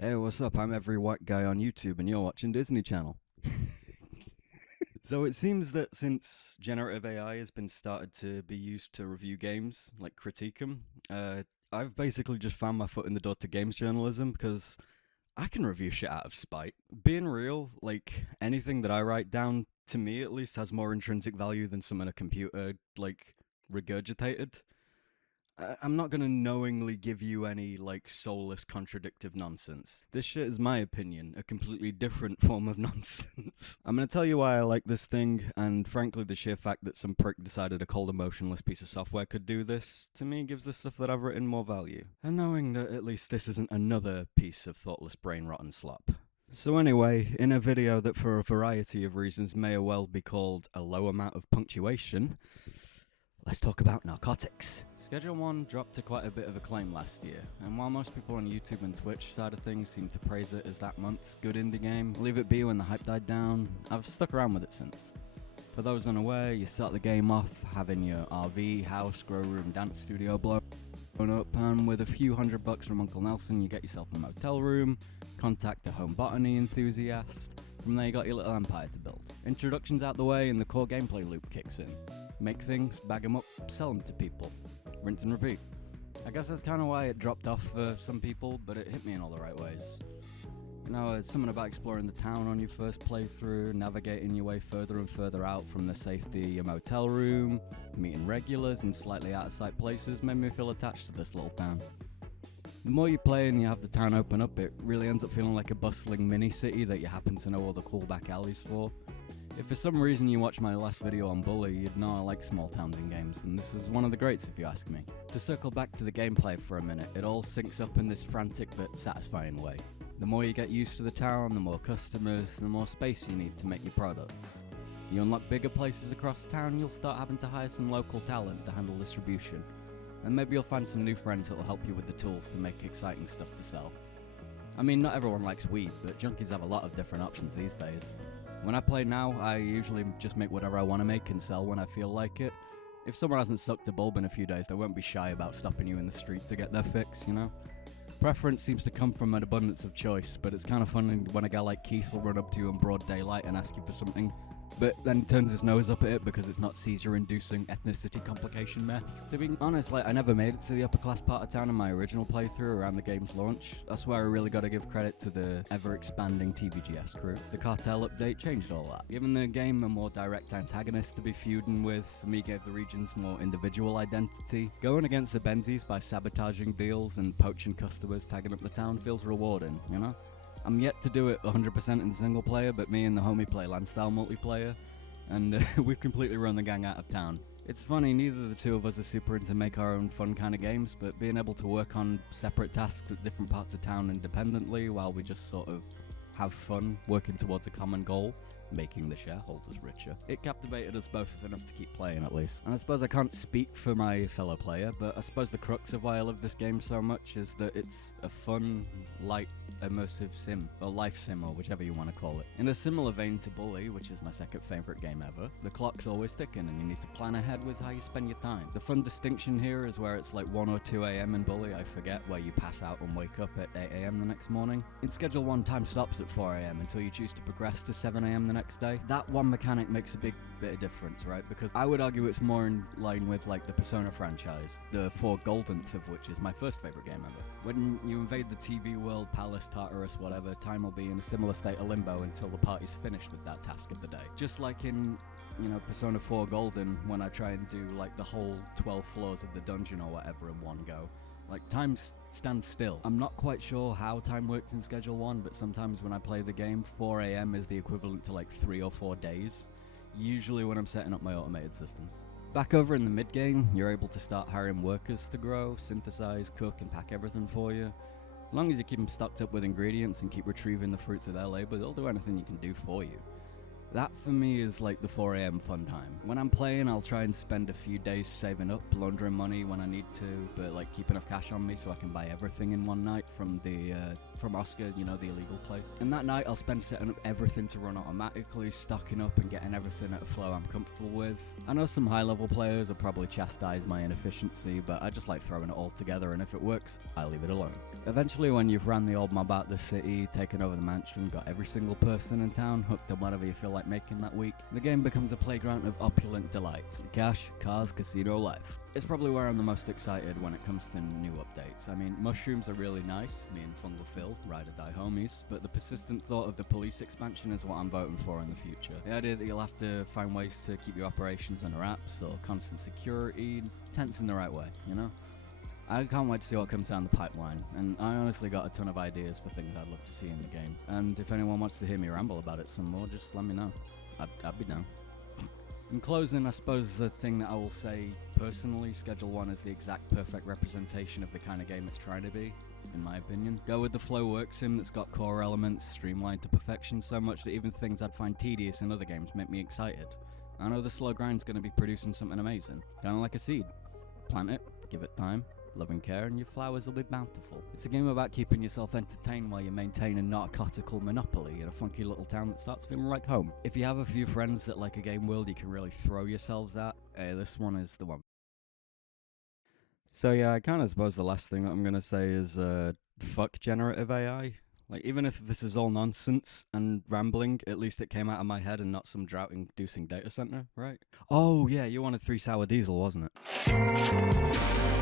Hey, what's up? I'm every white guy on YouTube, and you're watching Disney Channel. So it seems that since generative AI has been started to be used to review games, like critique them, I've basically just found my foot in the door to games journalism because I can review shit out of spite. Being real, like anything that I write down, to me at least, has more intrinsic value than some in a computer, like regurgitated. I'm not gonna knowingly give you any, like, soulless, contradictive nonsense. This shit is my opinion, a completely different form of nonsense. I'm gonna tell you why I like this thing, and frankly, the sheer fact that some prick decided a cold, emotionless piece of software could do this, to me, gives the stuff that I've written more value. And knowing that at least this isn't another piece of thoughtless brain-rotten slop. So anyway, in a video that for a variety of reasons may well be called a low amount of punctuation, let's talk about narcotics. Schedule 1 dropped to quite a bit of acclaim last year, and while most people on YouTube and Twitch side of things seem to praise it as that month's good indie game, leave it be when the hype died down, I've stuck around with it since. For those unaware, you start the game off having your RV, house, grow room, dance studio blown up, and with a few $100 from Uncle Nelson you get yourself a motel room, contact a home botany enthusiast. From there you got your little empire to build. Introduction's out the way and the core gameplay loop kicks in. Make things, bag them up, sell them to people. Rinse and repeat. I guess that's kind of why it dropped off for some people, but it hit me in all the right ways. You know, it's something about exploring the town on your first playthrough, navigating your way further and further out from the safety of your motel room, meeting regulars in slightly out-of-sight places made me feel attached to this little town. The more you play and you have the town open up, it really ends up feeling like a bustling mini-city that you happen to know all the cool back alleys for. If for some reason you watched my last video on Bully, you'd know I like small towns in games, and this is one of the greats if you ask me. To circle back to the gameplay for a minute, it all syncs up in this frantic but satisfying way. The more you get used to the town, the more customers, the more space you need to make your products. You unlock bigger places across town, you'll start having to hire some local talent to handle distribution. And maybe you'll find some new friends that will help you with the tools to make exciting stuff to sell. I mean, not everyone likes weed, but junkies have a lot of different options these days. When I play now, I usually just make whatever I want to make and sell when I feel like it. If someone hasn't sucked a bulb in a few days, they won't be shy about stopping you in the street to get their fix, you know? Preference seems to come from an abundance of choice, but it's kind of funny when a guy like Keith will run up to you in broad daylight and ask you for something, but then turns his nose up at it because it's not seizure-inducing ethnicity complication meth. To be honest, I never made it to the upper-class part of town in my original playthrough around the game's launch. That's where I really gotta give credit to the ever-expanding TVGS crew. The cartel update changed all that. Giving the game a more direct antagonist to be feuding with, for me gave the regions more individual identity. Going against the Benzies by sabotaging deals and poaching customers tagging up the town feels rewarding, you know? I'm yet to do it 100% in single player, but me and the homie play LAN style multiplayer, and we've completely run the gang out of town. It's funny, neither of the two of us are super into make our own fun kind of games, but being able to work on separate tasks at different parts of town independently while we just sort of have fun working towards a common goal, making the shareholders richer. It captivated us both enough to keep playing at least. And I suppose I can't speak for my fellow player, but I suppose the crux of why I love this game so much is that it's a fun, light, immersive sim, or life sim, or whichever you want to call it. In a similar vein to Bully, which is my second favourite game ever, the clock's always ticking and you need to plan ahead with how you spend your time. The fun distinction here is where it's like 1 or 2 AM in Bully, I forget, where you pass out and wake up at 8 AM the next morning. In Schedule 1, time stops at 4 AM until you choose to progress to 7 AM the next day. That one mechanic makes a big bit of difference, right? Because I would argue it's more in line with like the Persona franchise, the 4 Goldenth of which is my first favourite game ever. When you invade the TV world, Palace, Tartarus, whatever, time will be in a similar state of limbo until the party's finished with that task of the day. Just like in, you know, Persona 4 Golden, when I try and do like the whole 12 floors of the dungeon or whatever in one go, like time stands still. I'm not quite sure how time works in Schedule 1, but sometimes when I play the game, 4 AM is the equivalent to like 3 or 4 days, usually when I'm setting up my automated systems. Back over in the mid-game, you're able to start hiring workers to grow, synthesize, cook, and pack everything for you. As long as you keep them stocked up with ingredients and keep retrieving the fruits of their labor, they'll do anything you can do for you. That for me is like the 4 AM fun time. When I'm playing, I'll try and spend a few days saving up, laundering money when I need to, but like keep enough cash on me so I can buy everything in one night, from the from Oscar, you know, the illegal place. And that night I'll spend setting up everything to run automatically, stocking up and getting everything at a flow I'm comfortable with. I know some high level players will probably chastise my inefficiency, but I just like throwing it all together, and if it works, I leave it alone. Eventually, when you've ran the old mob out the city, taken over the mansion, got every single person in town hooked on whatever you feel like making that week, the game becomes a playground of opulent delights. Cash, cars, casino life. It's probably where I'm the most excited when it comes to new updates. I mean, mushrooms are really nice, me and Fun Phil, ride or die homies, but the persistent thought of the police expansion is what I'm voting for in the future. The idea that you'll have to find ways to keep your operations under wraps, or constant security, tense in the right way, you know? I can't wait to see what comes down the pipeline, and I honestly got a ton of ideas for things I'd love to see in the game. And if anyone wants to hear me ramble about it some more, just let me know. I'd be down. In closing, I suppose the thing that I will say personally, Schedule 1 is the exact perfect representation of the kind of game it's trying to be, in my opinion. Go with the flow work sim that's got core elements streamlined to perfection so much that even things I'd find tedious in other games make me excited. I know the slow grind's going to be producing something amazing, kind of like a seed. Plant it, give it time, love and care, and your flowers will be bountiful. It's a game about keeping yourself entertained while you maintain a narcotical monopoly in a funky little town that starts feeling like home. If you have a few friends that like a game world you can really throw yourselves at, this one is the one. So yeah, I kind of suppose the last thing that I'm going to say is, fuck generative AI. Like, even if this is all nonsense and rambling, at least it came out of my head and not some drought-inducing data center, right? Oh yeah, you wanted 3 sour diesel, wasn't it?